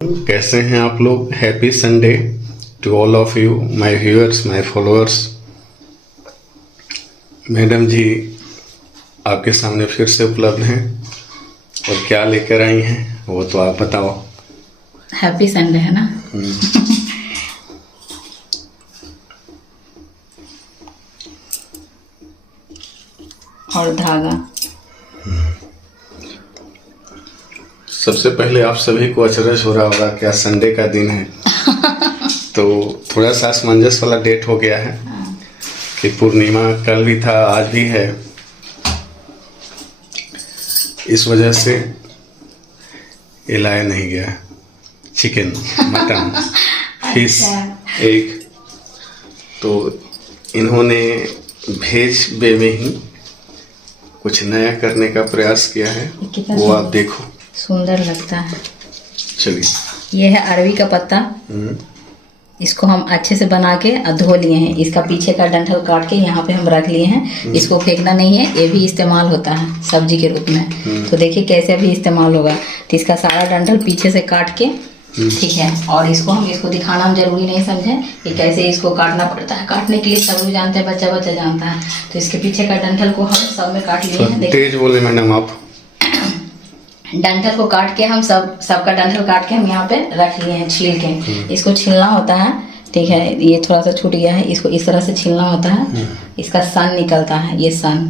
कैसे हैं आप लोग। Happy Sunday to all of you, my viewers, my followers. Madam ji आपके सामने फिर से उपलब्ध हैं और क्या लेकर आई हैं वो तो आप बताओ। हैप्पी संडे है ना। और धागा। सबसे पहले आप सभी को अचरज हो रहा होगा क्या संडे का दिन है। तो थोड़ा सा असमंजस वाला डेट हो गया है कि पूर्णिमा कल भी था आज भी है, इस वजह से ये लाया नहीं गया चिकन, मटन, फिश, एग। तो इन्होंने भेज वे में ही कुछ नया करने का प्रयास किया है, वो आप देखो। सुंदर लगता है। चलिए, ये है अरवी का पत्ता। इसको हम अच्छे से बना के धो लिए हैं। इसका पीछे का डंठल काट के यहाँ पे हम रख लिए हैं। इसको फेंकना नहीं है, ये भी इस्तेमाल होता है सब्जी के रूप में। तो देखिए कैसे भी इस्तेमाल होगा। तो इसका सारा डंठल पीछे से काट के, ठीक है। और इसको दिखाना हम जरूरी नहीं समझे कि कैसे इसको काटना पड़ता है। काटने के लिए सब लोग जानते हैं, बच्चा बच्चा जानता है। तो इसके पीछे का डंठल को हम सब में काट लिए हैं। तेज बोले मैडम आप। डंठल को काट के हम सबका डंठल काट के हम यहाँ पे रख लिए हैं छील के। इसको छीलना होता है, ठीक है। ये थोड़ा सा छूट गया है, इसको इस तरह से छीलना होता है। इसका सन निकलता है, ये सन,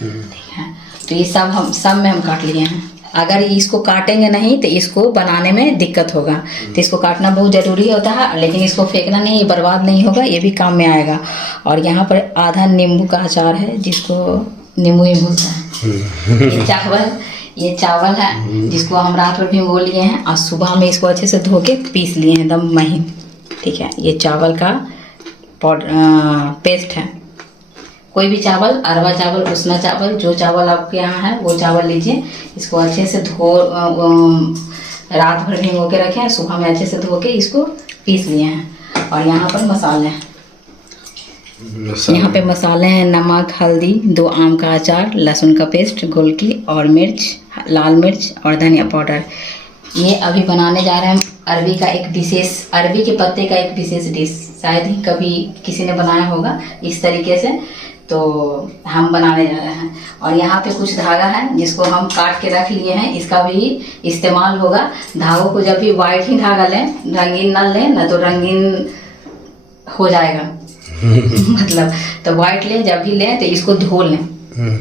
ठीक है। तो ये सब में हम काट लिए हैं। अगर इसको काटेंगे नहीं तो इसको बनाने में दिक्कत होगा। तो इसको काटना बहुत जरूरी होता है, लेकिन इसको फेंकना नहीं, ये बर्बाद नहीं होगा, ये भी काम में आएगा। और यहाँ पर आधा नींबू का अचार है, जिसको नींबू ही बोलता है। ये चावल है जिसको हम रात भर भिगो लिए हैं और सुबह में इसको अच्छे से धो के पीस लिए हैं एकदम महीन, ठीक है। ये चावल का पेस्ट है। कोई भी चावल, अरवा चावल, उसना चावल, जो चावल आपके यहाँ है वो चावल लीजिए। इसको अच्छे से रात भर भिगो के रखें, सुबह में अच्छे से धो के इसको पीस लिए हैं। और यहाँ पर मसाले हैं। यहाँ पे मसाले हैं नमक, हल्दी, 2 आम का अचार, लहसुन का पेस्ट, गोलकी और मिर्च, लाल मिर्च और धनिया पाउडर। ये अभी बनाने जा रहे हैं अरवी के पत्ते का एक विशेष डिश। शायद ही कभी किसी ने बनाया होगा इस तरीके से, तो हम बनाने जा रहे हैं। और यहाँ पे कुछ धागा है जिसको हम काट के रख लिए हैं, इसका भी इस्तेमाल होगा। धागों को जब भी वाइट ही धागा लें, रंगीन ना लें, ना तो रंगीन हो जाएगा। मतलब तो व्हाइट लें, जब भी लें तो इसको धो लें,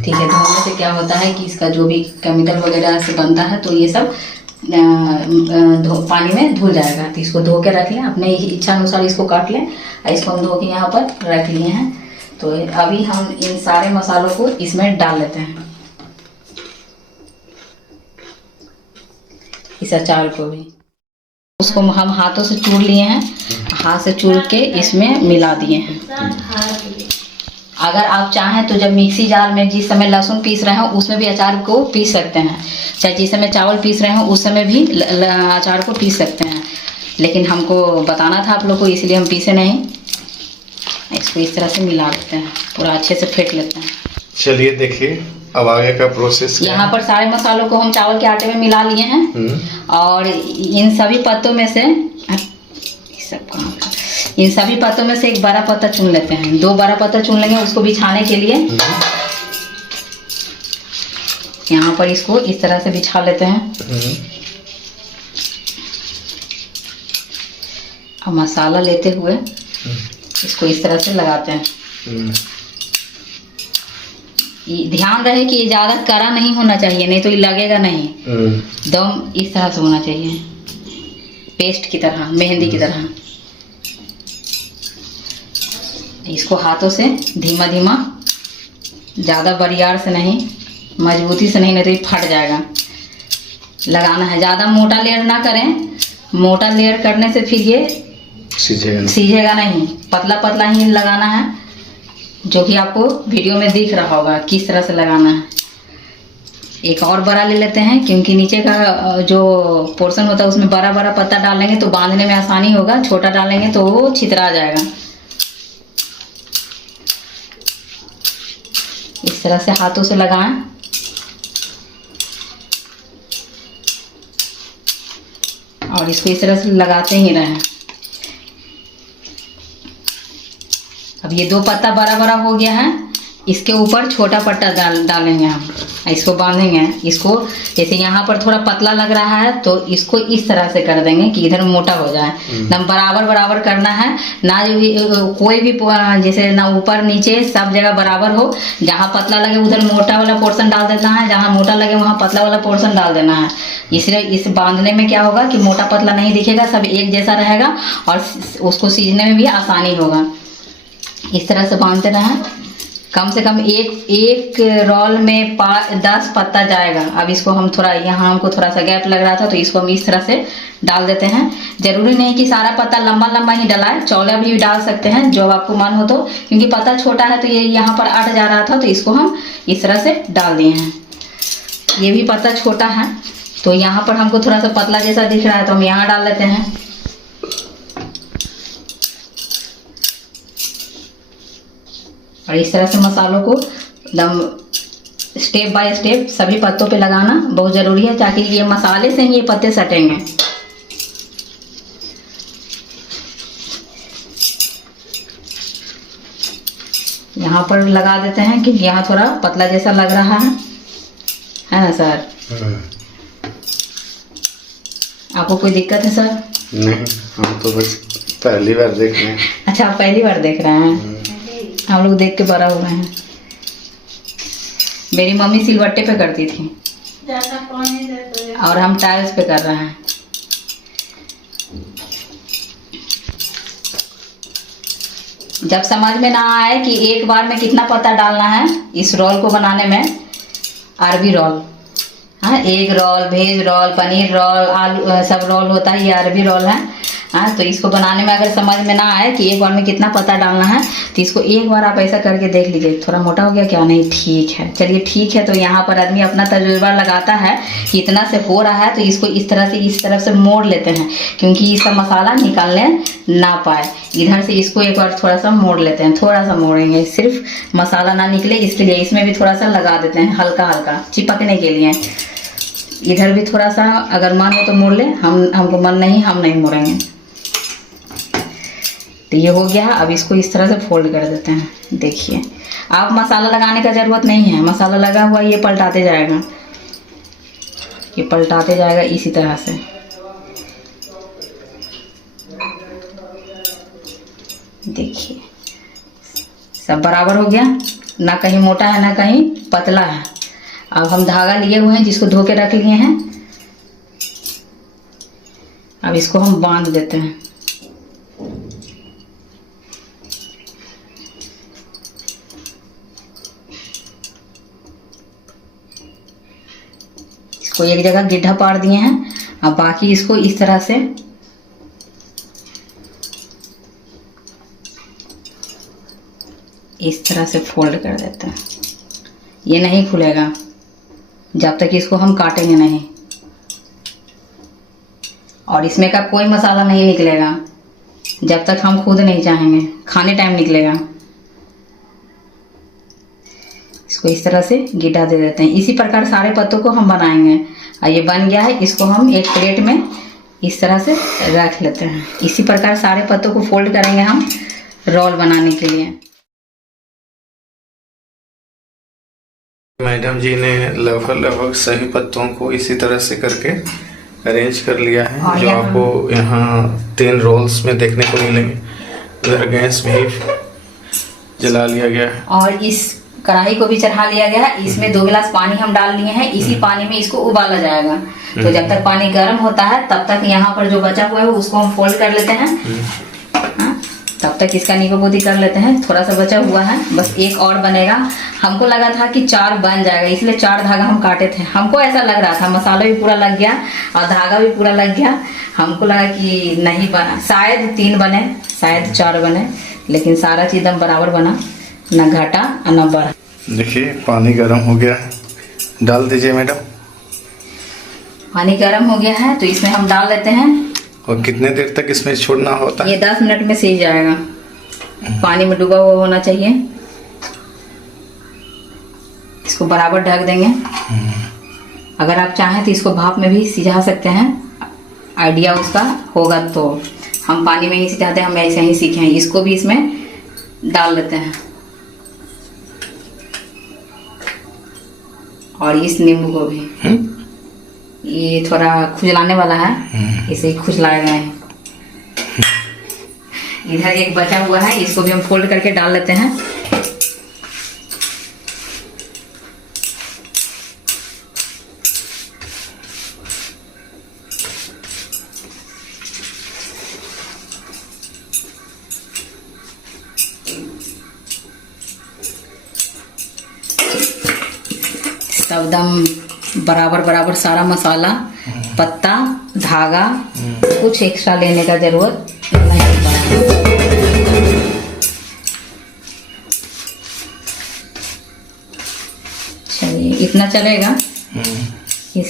ठीक है। धोने से क्या होता है कि इसका जो भी केमिकल वगैरह से बनता है तो ये सब पानी में धुल जाएगा। तो इसको धो के रख लें, अपने इच्छा अनुसार इसको काट लें। इसको हम धो के यहाँ पर रख लिए हैं। तो अभी हम इन सारे मसालों को इसमें डाल लेते हैं, इस अचार को भी। उसको हम हाथों से चूर लिए हैं, हाथ से चूर के इसमें मिला दिए हैं। अगर आप चाहें तो जब मिक्सी जार में जिस समय लहसुन पीस रहे हो उसमें भी अचार को पीस सकते हैं, चाहे जिस समय चावल पीस रहे हो उस समय भी अचार को पीस सकते हैं। लेकिन हमको बताना था आप लोग को, इसलिए हम पीसे नहीं। इसको इस तरह से मिला लेते हैं, पूरा अच्छे से फेंट लेते हैं। चलिए देखिए अब आगे का प्रोसेस। यहाँ पर सारे मसालों को हम चावल के आटे में मिला लिए हैं। और इन सभी पत्तों में से एक बड़ा पत्ता चुन लेते हैं। 2 बड़ा पत्ता चुन लेंगे उसको बिछाने के लिए। यहाँ पर इसको इस तरह से बिछा लेते हैं। अब मसाला लेते हुए इसको इस तरह से लगाते हैं। ध्यान रहे कि ये ज्यादा कड़ा नहीं होना चाहिए, नहीं तो ये लगेगा नहीं। दम इस तरह से होना चाहिए, पेस्ट की तरह, मेहंदी की तरह। इसको हाथों से धीमा धीमा, ज्यादा बरियार से नहीं, मजबूती से नहीं तो ये फट जाएगा। लगाना है, ज्यादा मोटा लेयर ना करें। मोटा लेयर करने से फिर ये सीझेगा नहीं। पतला पतला ही लगाना है, जो कि आपको वीडियो में दिख रहा होगा किस तरह से लगाना है। एक और बड़ा ले लेते हैं, क्योंकि नीचे का जो पोर्शन होता है उसमें बड़ा बड़ा पत्ता डालेंगे तो बांधने में आसानी होगा। छोटा डालेंगे तो वो छितरा जाएगा। इस तरह से हाथों से लगाएं। और इसको इस तरह से लगाते ही रहें। अब ये 2 पत्ता बड़ा बड़ा हो गया है, इसके ऊपर छोटा पत्ता डालेंगे हम, इसको बांधेंगे। इसको जैसे यहाँ पर थोड़ा पतला लग रहा है तो इसको इस तरह से कर देंगे कि इधर मोटा हो जाए। एकदम बराबर बराबर करना है ना, कोई भी जैसे ना ऊपर नीचे सब जगह बराबर हो। जहाँ पतला लगे उधर मोटा वाला पोर्शन डाल देना है, जहाँ मोटा लगे वहाँ पतला वाला पोर्शन डाल देना है। इसलिए इस बांधने में क्या होगा कि मोटा पतला नहीं दिखेगा, सब एक जैसा रहेगा और उसको सीजने में भी आसानी होगा। इस तरह से बांधते रहें। कम से कम एक रोल में 10 पत्ता जाएगा। अब इसको हम थोड़ा, यहाँ हमको थोड़ा सा गैप लग रहा था तो इसको हम इस तरह से डाल देते हैं। जरूरी नहीं कि सारा पत्ता लंबा लंबा ही डलाए, चौड़ा भी डाल सकते हैं जो आपको मन हो तो, क्योंकि पत्ता छोटा है तो ये यहाँ पर अट जा रहा था तो इसको हम इस तरह से डाल दिए हैं। ये भी पत्ता छोटा है तो यहाँ पर हमको थोड़ा सा पतला जैसा दिख रहा है तो हम यहाँ डाल लेते हैं। और इस तरह से मसालों को एकदम स्टेप बाय स्टेप सभी पत्तों पे लगाना बहुत ज़रूरी है, ताकि ये मसाले से ही ये पत्ते सटेंगे। यहाँ पर लगा देते हैं कि यहाँ थोड़ा पतला जैसा लग रहा है ना सर? आपको कोई दिक्कत है सर? नहीं, हम तो बस पहली बार देख रहे हैं। अच्छा, आप पहली बार देख रहे हैं? हम लोग देख के बड़ा हुए हैं। मेरी मम्मी सिलबट्टे पे करती थी और हम टाइल्स पे कर रहे हैं। जब समझ में ना आए कि एक बार में कितना पत्ता डालना है इस रोल को बनाने में, अरबी रोल, हाँ, egg roll, veg roll, paneer roll, आलू सब रोल होता है, ये अरबी रोल है। हाँ, तो इसको बनाने में अगर समझ में ना आए कि एक बार में कितना पत्ता डालना है तो इसको एक बार आप ऐसा करके देख लीजिए। थोड़ा मोटा हो गया क्या? नहीं, ठीक है, चलिए ठीक है। तो यहाँ पर आदमी अपना तजुर्बा लगाता है कि इतना से हो रहा है तो इसको इस तरह से इस तरफ से मोड़ लेते हैं, क्योंकि इसका मसाला निकालने ना पाए। इधर से इसको एक बार थोड़ा सा मोड़ लेते हैं, थोड़ा सा मोड़ेंगे, सिर्फ मसाला ना निकले इसके लिए। इसमें भी थोड़ा सा लगा देते हैं हल्का हल्का चिपकने के लिए। इधर भी थोड़ा सा अगर मन हो तो मोड़ ले, हमको मन नहीं, हम नहीं मोड़ेंगे। तो ये हो गया। अब इसको इस तरह से फोल्ड कर देते हैं। देखिए, आप मसाला लगाने का ज़रूरत नहीं है, मसाला लगा हुआ ये पलटाते जाएगा, ये पलटाते जाएगा इसी तरह से। देखिए, सब बराबर हो गया, ना कहीं मोटा है ना कहीं पतला है। अब हम धागा लिए हुए हैं जिसको धो के रख लिए हैं। अब इसको हम बांध देते हैं। इसको एक जगह गड्ढा पार दिए हैं। अब बाकी इसको इस तरह से फोल्ड कर देते हैं। ये नहीं खुलेगा जब तक इसको हम काटेंगे नहीं, और इसमें का कोई मसाला नहीं निकलेगा जब तक हम खुद नहीं चाहेंगे, खाने टाइम निकलेगा। इसको इस तरह से गड्ढा दे देते हैं। इसी प्रकार सारे पत्तों को हम बनाएंगे। और ये बन गया है, इसको हम एक प्लेट में इस तरह से रख लेते हैं। इसी प्रकार सारे पत्तों को फोल्ड करेंगे हम रोल बनाने के लिए। मैडम जी ने लगभग सभी पत्तों को इसी तरह से करके अरेंज कर लिया है, जो आपको यहाँ 3 रोल्स में देखने को मिलेंगे। उधर गैस भी जला लिया गया है और इस कढ़ाई को भी चढ़ा लिया गया है। इसमें 2 गिलास पानी हम डाल लिए हैं। इसी पानी में इसको उबाला जाएगा। तो जब तक पानी गर्म होता है तब तक यहाँ पर जो बचा हुआ है उसको हम फोल्ड कर लेते हैं। तब तक इसका नींबू कर लेते हैं। थोड़ा सा बचा हुआ है, बस एक और बनेगा। हमको लगा था कि 4 बन जाएगा, इसलिए 4 धागा हम काटे थे। हमको ऐसा लग रहा था, मसाला भी पूरा लग गया और धागा भी पूरा लग गया। हमको लगा कि नहीं बना, शायद 3 बने, शायद 4 बने, लेकिन सारा चीज एकदम बराबर बना, न घटा और न बढ़ा। देखिए, पानी गर्म हो गया है, डाल दीजिए मैडम। पानी गर्म हो गया है तो इसमें हम डाल लेते हैं। और कितने देर तक इसमें छोड़ना होता है? ये 10 मिनट में सीज जाएगा। पानी में डूबा हुआ होना चाहिए। इसको बराबर ढक देंगे। अगर आप चाहें तो इसको भाप में भी सिझा सकते हैं। आइडिया उसका होगा। तो हम पानी में ही सिखाते हैं, हम ऐसे ही सीखे हैं। इसको भी इसमें डाल देते हैं और इस नींबू को भी। ये थोड़ा खुजलाने वाला है, इसे खुजलाए गए हैं। इधर एक बचा हुआ है, इसको भी हम फोल्ड करके डाल लेते हैं। एकदम बराबर बराबर सारा मसाला, पत्ता, धागा, कुछ एक्स्ट्रा लेने का जरूरत नहीं पड़ा। चलिए इतना चलेगा,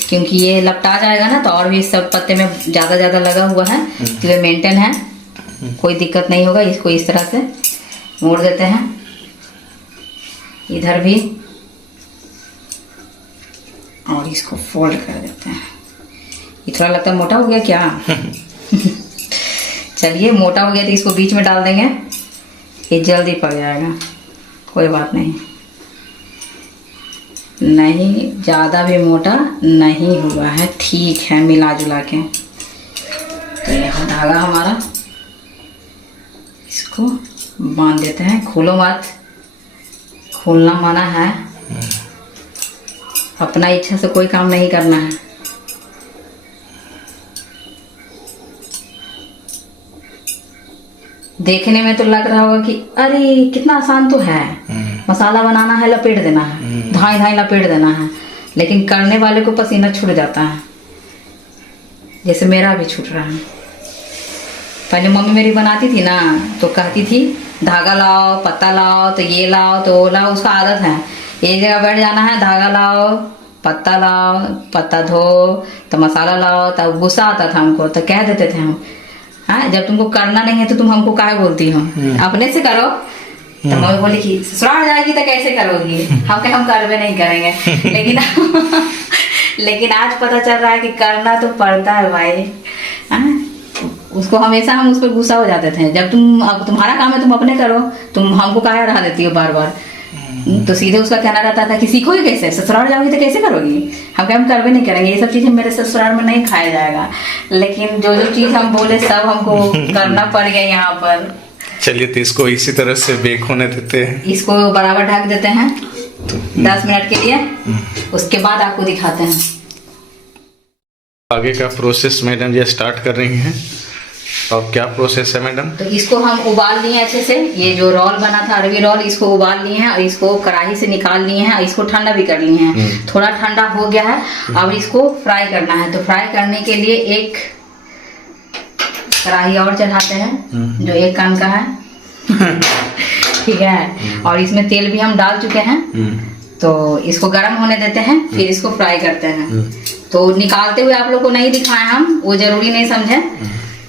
क्योंकि ये लपटा जाएगा ना, तो और भी सब पत्ते में ज्यादा ज्यादा लगा हुआ है, तो ये मेंटेन है, कोई दिक्कत नहीं होगा। इसको इस तरह से मोड़ देते हैं, इधर भी, और इसको फोल्ड कर देते हैं। ये थोड़ा लगता है मोटा हो गया क्या? चलिए मोटा हो गया तो इसको बीच में डाल देंगे, ये जल्दी पक जाएगा, कोई बात नहीं। नहीं ज़्यादा भी मोटा नहीं हुआ है, ठीक है मिला जुला के। तो यहाँ धागा हमारा, इसको बांध देते हैं। खोलो मत, खोलना मना है, अपना इच्छा से कोई काम नहीं करना है। देखने में तो लग रहा होगा कि अरे कितना आसान तो है, मसाला बनाना है, लपेट देना है, धाई धाई लपेट देना है, लेकिन करने वाले को पसीना छूट जाता है, जैसे मेरा भी छूट रहा है। पहले मम्मी मेरी बनाती थी ना, तो कहती थी धागा लाओ, पत्ता लाओ, तो ये लाओ, तो वो लाओ, उसका आदत है एक जगह बैठ जाना है, धागा लाओ, पत्ता लाओ, पत्ता धो, तो मसाला लाओ। तब गुस्सा आता था हमको, तो कह देते थे हम, हाँ जब तुमको करना नहीं है तो तुम हमको काहे बोलती हो, अपने से करो। तो मम्मी बोली कि ससुराल जाएगी तो कैसे करोगी, हम करवे नहीं करेंगे। लेकिन आज पता चल रहा है कि करना तो पड़ता है भाई। उसको हमेशा हम उस पर गुस्सा हो जाते थे, जब अब तुम्हारा काम है तुम अपने करो, तुम हमको काहे रहा देती हो बार बार। तो सीधे उसका कहना रहता था कि सीखोगे कैसे, ससुराल जाओगी तो कैसे करोगी। हम करवे नहीं करेंगे, ये सब चीजें मेरे ससुराल में नहीं खाया जाएगा। लेकिन जो जो चीज हम बोले सब हमको करना पड़ गया यहाँ पर। चलिए तो इसको इसी तरह से बेक होने देते हैं, इसको बराबर ढक देते हैं 10 मिनट के लिए, उसके बाद आपको दिखाते हैं आगे का प्रोसेस। मैडम ये स्टार्ट कर रही हैं, और क्या प्रोसेस है मैडम? तो इसको हम उबाल लिए अच्छे से, ये जो रोल बना था अरबी रोल, इसको उबाल लिए हैं और इसको कढ़ाई से निकाल लिए हैं और इसको ठंडा भी कर लिए हैं। थोड़ा ठंडा हो गया है, अब इसको फ्राई करना है। तो फ्राई करने के लिए एक कढ़ाई और चढ़ाते हैं, जो 1 कान का है। ठीक है, और इसमें तेल भी हम डाल चुके हैं, तो इसको गर्म होने देते हैं, फिर इसको फ्राई करते हैं। तो निकालते हुए आप लोग को नहीं दिखाए हम, वो जरूरी नहीं समझे।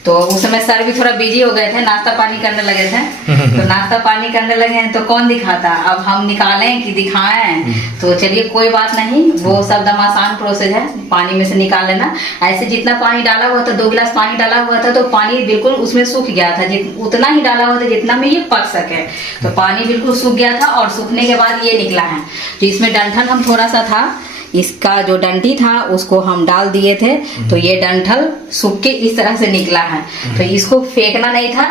तो उस समय सर भी थोड़ा बिजी हो गए थे, नाश्ता पानी करने लगे थे। तो नाश्ता पानी करने लगे हैं तो कौन दिखाता, अब हम निकालें कि दिखाएं। तो चलिए कोई बात नहीं, वो सब दम आसान प्रोसेस है, पानी में से निकाल लेना। ऐसे जितना पानी डाला हुआ था, 2 गिलास पानी डाला हुआ था, तो पानी बिल्कुल उसमें सूख गया था, उतना ही डाला हुआ था जितना में ये पक सके। तो पानी बिल्कुल सूख गया था, और सूखने के बाद ये निकला है। तो इसमें डंठल हम थोड़ा सा था, इसका जो डंठी था उसको हम डाल दिए थे, तो ये डंठल सूख के इस तरह से निकला है। तो इसको फेंकना नहीं था,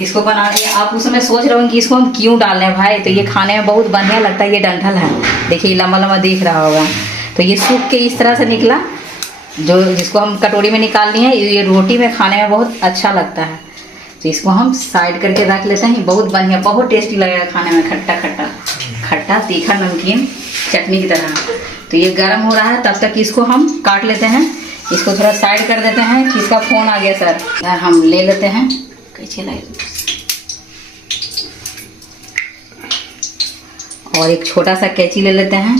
इसको बनाने। आप उस समय सोच रहे हो कि इसको हम क्यों डाल रहे हैं भाई, तो ये खाने में बहुत बढ़िया लगता है। ये डंठल है, देखिए लंबा लंबा दिख रहा होगा। तो ये सूख के इस तरह से निकला, जो जिसको हम कटोरी में निकाल लिए हैं। ये रोटी में खाने में बहुत अच्छा लगता है। तो इसको हम साइड करके रख लेते हैं। बहुत बढ़िया, बहुत टेस्टी लगेगा खाने में, खट्टा खट्टा खट्टा तीखा नमकीन चटनी की तरह। तो ये गर्म हो रहा है, तब तक इसको हम काट लेते हैं। इसको थोड़ा साइड कर देते हैं। किसका फोन आ गया सर, यार हम ले लेते हैं, कैसे लाए। और एक छोटा सा कैंची ले लेते हैं,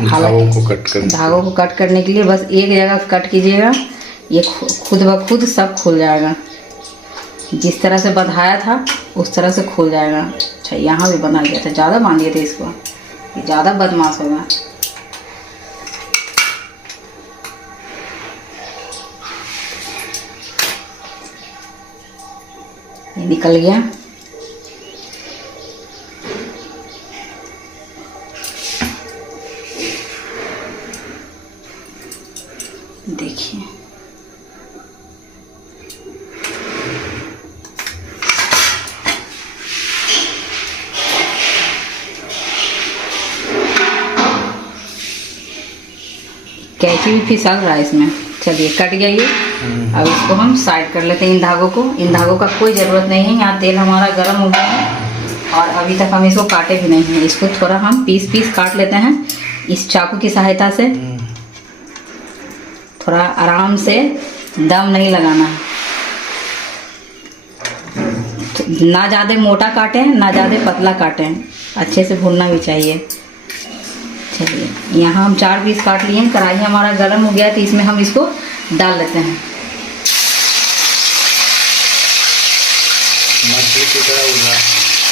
धागों को कट करने के लिए। बस एक जगह कट कीजिएगा, ये खुद ब खुद सब खुल जाएगा। जिस तरह से बंधाया था उस तरह से खुल जाएगा। अच्छा यहाँ भी बना गया था, ज़्यादा बांध दिए थे इसको, ये ज़्यादा बदमाश होगा। निकल गया। देखिए कैंची भी फिसल रहा है इसमें। चलिए कट गया ये। अब इसको हम साइड कर लेते हैं इन धागों को। इन धागों का कोई ज़रूरत नहीं है। यहाँ तेल हमारा गर्म हो गया है और अभी तक हम इसको काटे भी नहीं हैं। इसको थोड़ा हम पीस पीस काट लेते हैं इस चाकू की सहायता से। थोड़ा आराम से, दम नहीं लगाना है। ना ज़्यादा मोटा काटें ना ज़्यादा पतला काटें, अच्छे से भूनना भी चाहिए। चलिए यहाँ हम 4 पीस काट लिए हैं। कढ़ाई हमारा गर्म हो गया तो इसमें हम इसको डाल लेते हैं।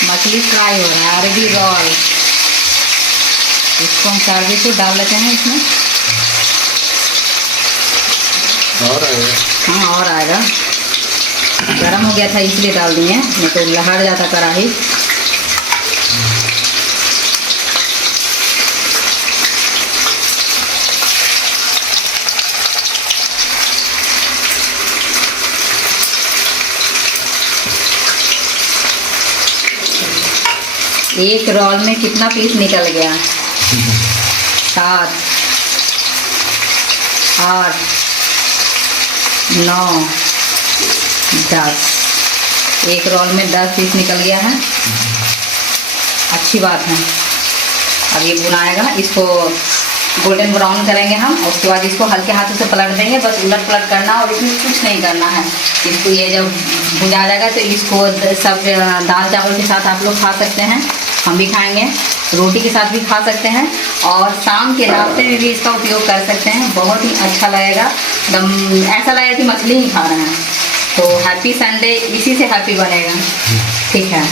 मछली फ्राई हो रहा है, अरबी रोल। इसको हम 4 पीस को डाल लेते हैं इसमें। और आएगा? हाँ और आएगा। गर्म हो गया था इसलिए डाल दिए, नहीं तो लहर जाता कढ़ाई। एक रोल में कितना पीस निकल गया? 7, 8, 9, 10। एक रोल में 10 पीस निकल गया है। अच्छी बात है। अब ये भुनाएगा, इसको गोल्डन ब्राउन करेंगे हम और उसके बाद इसको हल्के हाथों से पलट देंगे। बस उलट पलट करना और इसमें कुछ नहीं करना है। इसको ये जब भुना जाएगा तो इसको सब दाल चावल के साथ आप लोग खा सकते हैं, हम भी खाएंगे, रोटी के साथ भी खा सकते हैं और शाम के नाश्ते में भी इसका उपयोग कर सकते हैं। बहुत ही अच्छा लगेगा, एकदम ऐसा लगेगा कि मछली ही खा रहे हैं। तो हैप्पी संडे इसी से हैप्पी बनेगा। ठीक है,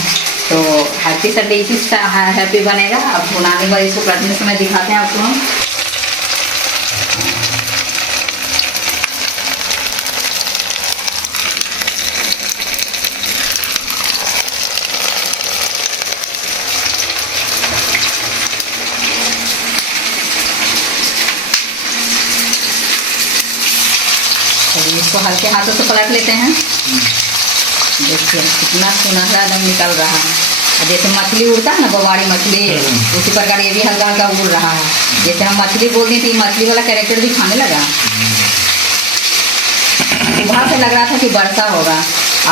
तो हैप्पी संडे इसी से हैप्पी बनेगा। अब भुनाने के बाद इसको पलटने समय दिखाते हैं आपको हम। इसको हल्के हाथों से पलट लेते हैं। देखिए कितना सुनहरा दम निकल रहा है। जैसे मछली उड़ता है ना, बवाड़ी मछली, उसी प्रकार ये भी हल्का हल्का उड़ रहा है। जैसे हम मछली बोल रही थी, मछली वाला कैरेक्टर भी खाने लगा। सुबह से लग रहा था कि वर्षा होगा।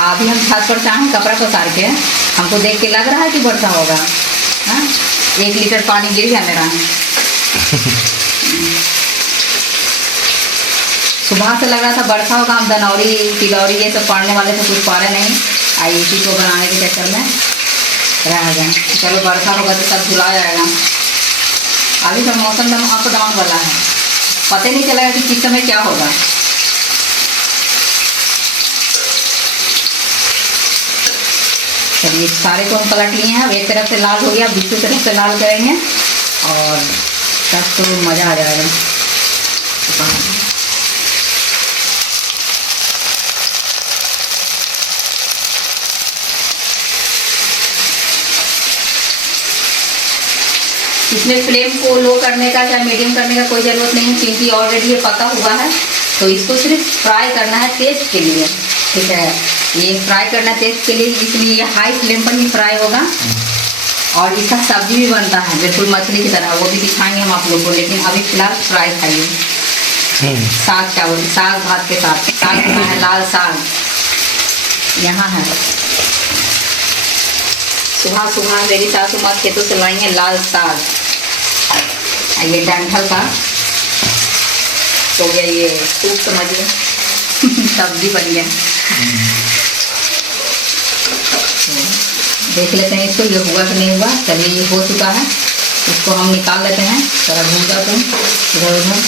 अभी हम छत पर चाहें कपड़ा पसार के, हमको देख के लग रहा है कि वर्षा होगा। हाँ, 1 लीटर पानी गिर गया मेरा। सुबह से लग रहा था वर्षा होगा। हम दनौरी तिलौरी ये सब पढ़ने वाले थे, कुछ पढ़े नहीं। आई इसी को बनाने के चक्कर में रह गए। चलो वर्षा होगा तो सब धुला जाएगा। अभी तो मौसम एकदम अप डाउन वाला है, पता नहीं चलेगा कि किस समय क्या होगा। चलिए सारे को हम पलट लिए हैं। अब एक तरफ से लाल हो गया, दूसरी तरफ से लाल करेंगे और तब तो मज़ा आ जाएगा। इसमें फ्लेम को लो करने का या मीडियम करने का कोई ज़रूरत नहीं है, क्योंकि ऑलरेडी ये पका हुआ है। तो इसको सिर्फ फ्राई करना है टेस्ट के लिए। ठीक है, ये फ्राई करना है टेस्ट के लिए, इसलिए ये हाई फ्लेम पर ही फ्राई होगा। और इसका सब्जी भी बनता है बिल्कुल मछली की तरह, वो भी दिखाएंगे हम आप लोग को। लेकिन अभी फिलहाल फ्राई खाइए। साग चावल, साग भात के साथ साग बना है, लाल साग यहाँ है। सुबह सुबह मेरी सासू माँ खेतों से लाएंगे लाल साग। ये डंठल का तो गया, ये सूप समझिए, सब्जी बन गया। देख लेते हैं इसको, ये हुआ कि नहीं हुआ। चलिए ये हो चुका है, इसको हम निकाल लेते हैं। थोड़ा भून जाते हैं इधर उधर।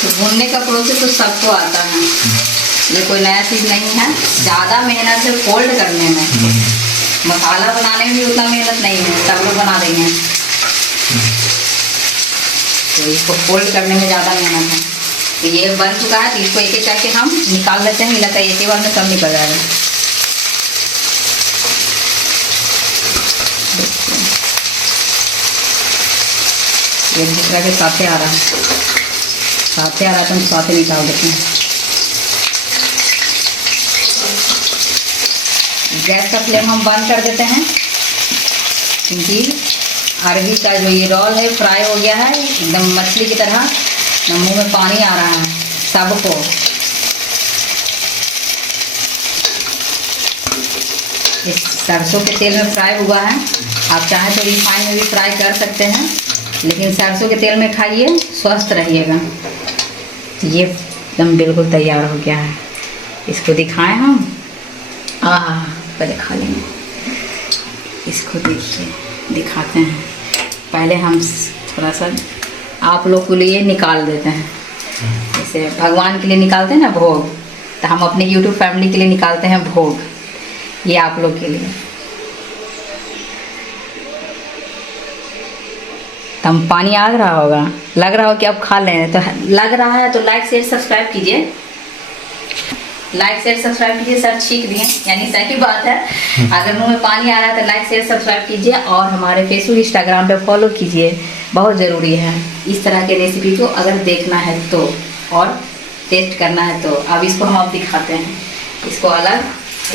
तो भूनने का प्रोसेस तो सबको आता है, ये कोई नया चीज़ नहीं है। ज़्यादा मेहनत है फोल्ड करने में, मसाला बनाने में भी उतना मेहनत नहीं है, सब लोग बना देंगे। तो इसको फोल्ड करने में ज़्यादा मेहनत है। तो ये बन चुका है, तो इसको एक एक करके हम निकाल लेते हैं। लगता है एक ही बार में सब निकल जाएगा। एक दूसरा के साथे आ रहा है, साथे आ रहा है तो हम साथे निकाल देते हैं। गैस का फ्लेम हम बंद कर देते हैं, क्योंकि अरबी का जो ये रोल है फ्राई हो गया है एकदम मछली की तरह। मुंह में पानी आ रहा है सबको। इस सरसों के तेल में फ्राई हुआ है। आप चाहें तो रिफाइन में भी फ्राई कर सकते हैं, लेकिन सरसों के तेल में खाइए, स्वस्थ रहिएगा। तो ये एकदम बिल्कुल तैयार हो गया है। इसको दिखाएं हम, पहले खा लेंगे। इसको देखिए, दिखाते हैं। पहले हम थोड़ा सा आप लोग के लिए निकाल देते हैं। जैसे भगवान के लिए निकालते हैं ना भोग, तो हम अपने YouTube फैमिली के लिए निकालते हैं भोग। ये आप लोग के लिए। तो हम पानी आ रहा होगा, लग रहा हो कि आप खा लें, तो लग रहा है तो लाइक शेयर सब्सक्राइब कीजिए। लाइक शेयर सब्सक्राइब कीजिए। सर छींक दिए, यानी सही बात है। अगर मुंह में पानी आ रहा है तो लाइक शेयर सब्सक्राइब कीजिए, और हमारे फेसबुक इंस्टाग्राम पे फॉलो कीजिए, बहुत ज़रूरी है इस तरह के रेसिपी को अगर देखना है तो, और टेस्ट करना है तो। अब इसको हम अब दिखाते हैं, इसको अलग।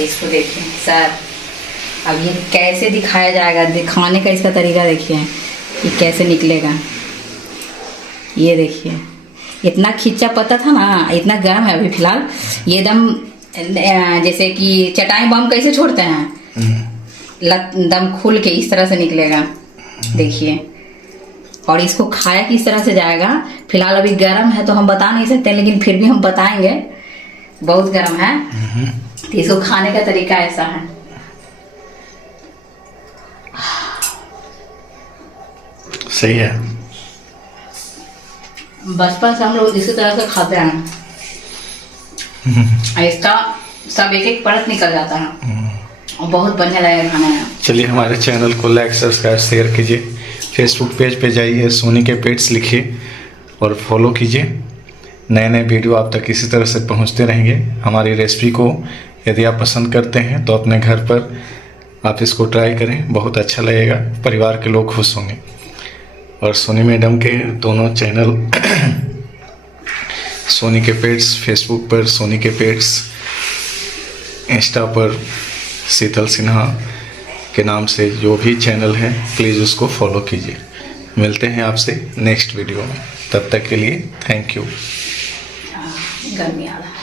इसको देखिए सर, अब ये कैसे दिखाया जाएगा, दिखाने का इसका तरीका देखिए, ये कैसे निकलेगा। ये देखिए, इतना खिंचा पत्ता था ना, इतना गर्म है अभी फिलहाल। ये दम जैसे कि चटाई बम कैसे छोड़ते हैं, दम खुल के इस तरह से निकलेगा। देखिए, और इसको खाया किस तरह से जाएगा। फिलहाल अभी गर्म है तो हम बता नहीं सकते, लेकिन फिर भी हम बताएंगे, बहुत गर्म है। तो इसको खाने का तरीका ऐसा है। सही है। बचपन से हम लोग इसी तरह से खाते हैं। इसका सब एक एक परत निकल जाता है, और बहुत बढ़िया लगेगा खाने में। चलिए, हमारे चैनल को लाइक सब्सक्राइब शेयर कीजिए। फेसबुक पेज पे जाइए, सोनी के पेट्स लिखिए और फॉलो कीजिए। नए नए वीडियो आप तक इसी तरह से पहुंचते रहेंगे। हमारी रेसिपी को यदि आप पसंद करते हैं तो अपने घर पर आप इसको ट्राई करें, बहुत अच्छा लगेगा, परिवार के लोग खुश होंगे। और सोनी मैडम के दोनों चैनल सोनी के पेट्स, फेसबुक पर सोनी के पेट्स, इंस्टा पर शीतल सिन्हा के नाम से जो भी चैनल है, प्लीज़ उसको फॉलो कीजिए। मिलते हैं आपसे नेक्स्ट वीडियो में, तब तक के लिए थैंक यू। गर्मी आ रहा है।